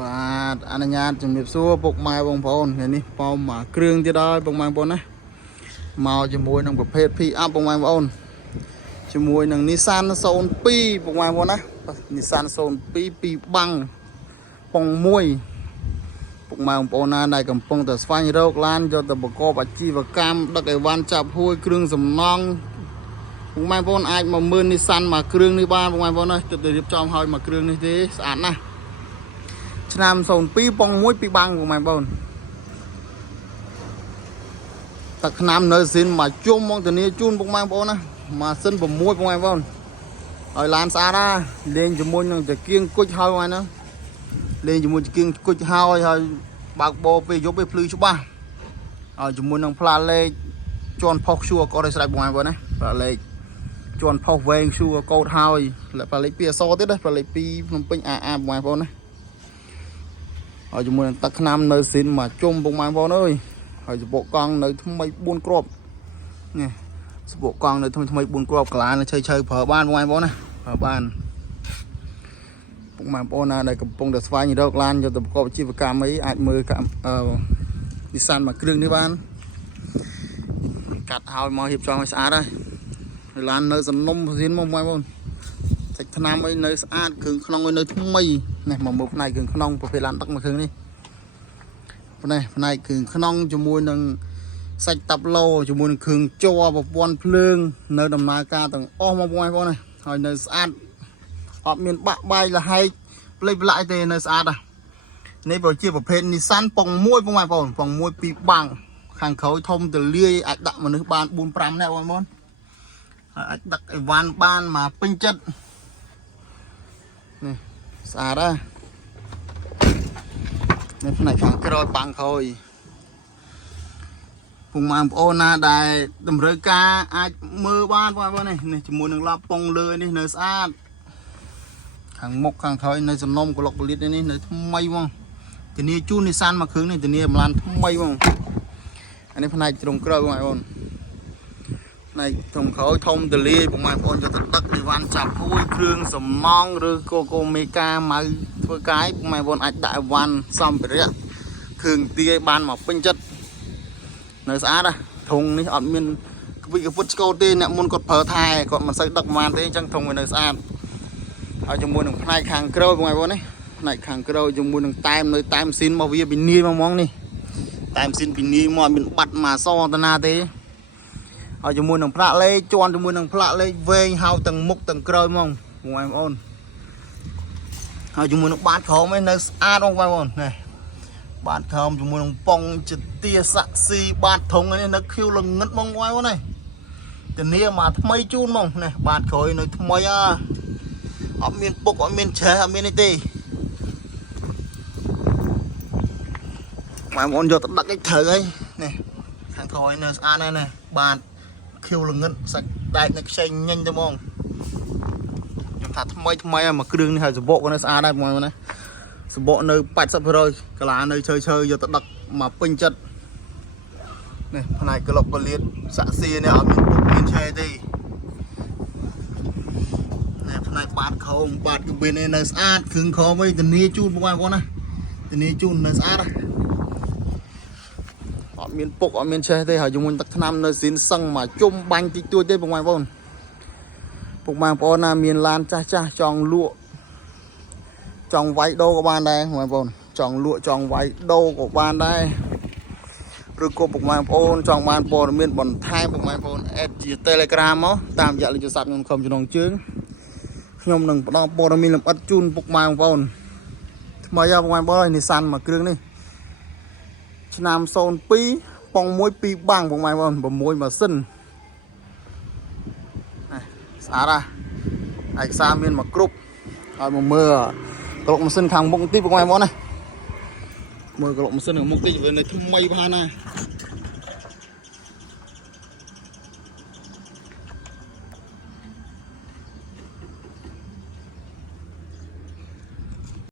បាទអនុញ្ញាតជំរាបសួរពុកម៉ែបងប្អូនថ្ងៃនេះប៉ោមកគ្រឿងទៀតហើយពុកម៉ែបងប្អូនណាមកជាមួយនឹងប្រភេទ Pick up ពុកម៉ែបងប្អូនជាមួយនឹង Nissan 02ពុកម៉ែបងប្អូនណា Nissan 02 2បាំងប៉ុង1ពុកម៉ែបងប្អូនណាដែលកំពុងតែស្វែងរកឡានយកទៅប្រកបអាជីវកម្មដឹកអីវ៉ាន់ចាប់ហួយគ្រឿងសំណង់ពុកម៉ែបងប្អូនអាចមកមើល Nissan មកគ្រឿងនេះបានពុកម៉ែបងប្អូនណាទើបតែរៀបចំឲ្យមកគ្រឿងនេះទេស្អាតណាស់ឆ្នាំ02ប៉ុង1 2បាំងពុកម៉ែបងប្អូនទឹកថ្នាំនៅស៊ីនមកជុំមកធានាជូនពុកម៉ែបងប្អូនណាម៉ាស៊ីន6ពុកម៉ែបងប្អូនឲ្យឡានស្អាតណាលេងជាមួយនឹងចង្គៀងគុជហើយហ្នឹងលេងជាមួយចង្គៀងគុជហើយបើកបោពេលយប់ពេលភ្លឺច្បាស់ឲ្យជាមួយនឹងផ្លាលេខជាន់ផុសឈួរកោតឲ្យស្រេចពុកម៉ែបងប្អូនណាផ្លាលេខជាន់ផុសវែងឈួរកោតហើយផ្លាលេខ2អក្សរទៀតណាផ្លាលេខ2ភ្នំពេញ AA ពុកម៉ែបងប្អូនណាហើយជាមួយនឹងទឹកថ្នាំនៅស៊ីនមកជុំពុកម៉ែបងប្អូនអើយហើយសបុកកង់នៅថ្មី4គ្រាប់នេះសបុកកង់នៅថ្មី4គ្រាប់កាឡានៅឆើប្រើបានពុកម៉ែបងប្អូនណាប្រើបានពុកម៉ែបងប្អូនណាដែលកំពុងតែស្វែងរកឡានយកទៅប្រកបអាជីវកម្មអីអាចមើលNissanមកគ្រឿងនេះបានកាត់ហើយមករៀបចំឲ្យស្អាតហើយឡាននៅសំណុំស៊ីនមកពុកម៉ែបងប្អូនសាច់ថ្នាំអីនៅស្អាតគ្រឿងក្នុងអីនៅថ្មីនេះមកមើលផ្នែកគ្រឿងក្នុងប្រភេទឡានដឹកមកគ្រឿងនេះផ្នែកគ្រឿងក្នុងជាមួយនឹងសាច់តាប់ឡូជាមួយនឹងគ្រឿងជ័រប្រព័ន្ធភ្លើងនៅដំណើរការទាំងអស់មកបងប្អូនណាហើយនៅស្អាតអត់មានបាក់បាយលហែកផ្លេចផ្លាក់ទេនៅស្អាតនេះប្រជាប្រភេទ Nissan ប៉ុង1បងប្អូនប៉ុង1 2បាំងខាងក្រោយធំទលាយអាចដាក់មនុស្សបាន 4-5 នាក់បងប្អូនហើយអាចដឹកអីវ៉ាន់បានមកពេញចិត្តនេះស្អាតណាស់នេះផ្នែកខាងក្រោយបាំងក្រោយពុកម៉ែបងប្អូនណាដែលតម្រូវការអាចមើលបានបងប្អូននេះជាមួយនឹងឡាប់ប៉ុងលើនេះនៅស្អាតខាងមុខខាងក្រោយនៅសំណុំក្លុកពលិតនេះនៅថ្មីហ្មងធានាជូនNissanមកគ្រឿងនេះធានាម្លានថ្មីហ្មងអានេះផ្នែកត្រង់ក្រោយបងប្អូនផ្នែកត្រង់ក្រោយធំទលាយបងប្អូនយកទៅដឹកអីវ៉ាន់ចាប់ហួយគ្រឿងសំណង់ឬកូមេកាម៉ៅធ្វើកាយបងប្អូនអាចដាក់អីវ៉ាន់សម្ភារៈគ្រឿងទាយបានមកពេញចិត្តនៅស្អាតណាធុងនេះអត់មានក្វិចក្ពុតឆ្កោតទេអ្នកមុនគាត់ប្រើថែគាត់មិនសូវដឹកប្រហែលទេអញ្ចឹងធុងវានៅស្អាតហើយជាមួយនឹងផ្នែកខាងក្រោយបងប្អូននេះផ្នែកខាងក្រោយជាមួយនឹងតែមនៅតែមស៊ីនមកវាពីនីមកនេះតែមស៊ីនពីនីមកមានបាត់មកសតណាទេហើយជាមួយនឹងផ្លាកលេខជន់ជាមួយនឹងផ្លាកលេខវែងហៅទាំងមុខទាំងក្រោយហ្មងបងប្អូនហើយជាមួយនឹងបាតក្រោមឯនៅស្អាតបងប្អូននេះបាតក្រោមជាមួយនឹងប៉ុងចទាសាក់ស៊ីបាតធុងនេះនៅខៀវល្ងឹតហ្មងបងប្អូននេះធានាមកថ្មីជូនហ្មងនេះបាតក្រោយនៅថ្មីអត់មានពុកអត់មានឆេះអត់មានអីទេបងប្អូនយកទៅដឹកអីត្រូវហើយនេះខាងក្រោយនៅស្អាតណាស់នេះបាតខៀវល្ងឹតសាច់ដែកនៅខ្ចីញញទៅហ្មងខ្ញុំថាថ្មីមកគ្រឿងនេះហើយសបុកក៏នៅស្អាតដែរបងប្អូនណាសបុកនៅ 80%កាឡានៅឈើយកទៅដឹកមកពេញចិត្តនេះផ្នែកក្លុកកលៀតសាក់ស៊ីនេះអត់មានពុកមានឆេទេនេះផ្នែកបាតខោមបាតគឺមាននៅស្អាតគ្រឿងខោមឯងធានាជូនបងប្អូនណាធានាជូននៅស្អាតអត់មានពុកអត់មានឆេះទេហើយជាមួយទឹកថ្នាំនៅស៊ីនសឹងមកជុំបាញ់តិចតួចទេបងប្អូនពុកម៉ែបងប្អូនណាមានឡានចាស់ចង់លក់ចង់វាយដូរក៏បានដែរបងប្អូនចង់លក់ចង់វាយដូរក៏បានដែរឬក៏ពុកម៉ែបងប្អូនចង់បានព័ត៌មានបន្ថែមពុកម៉ែបងប្អូនអេតជា Telegram មកតាមរយៈលេខទូរស័ព្ទខ្ញុំខំចំណងជើងខ្ញុំនឹងផ្ដល់ព័ត៌មានលម្អិតជូនពុកម៉ែបងប្អូនថ្មីបងប្អូនNissanមកគ្រឿងនេះឆ្នាំ02ប៉ុង1 2បាំងបងប្អូន6ម៉ាស៊ីនស្អាតឯកសារមានមកគ្រប់ហើយមកមើលក្លុកម៉ាស៊ីនខាងមុខតិចបងប្អូនណាមើលក្លុកម៉ាស៊ីនខាងមុខតិចវានៅថ្មីបានណា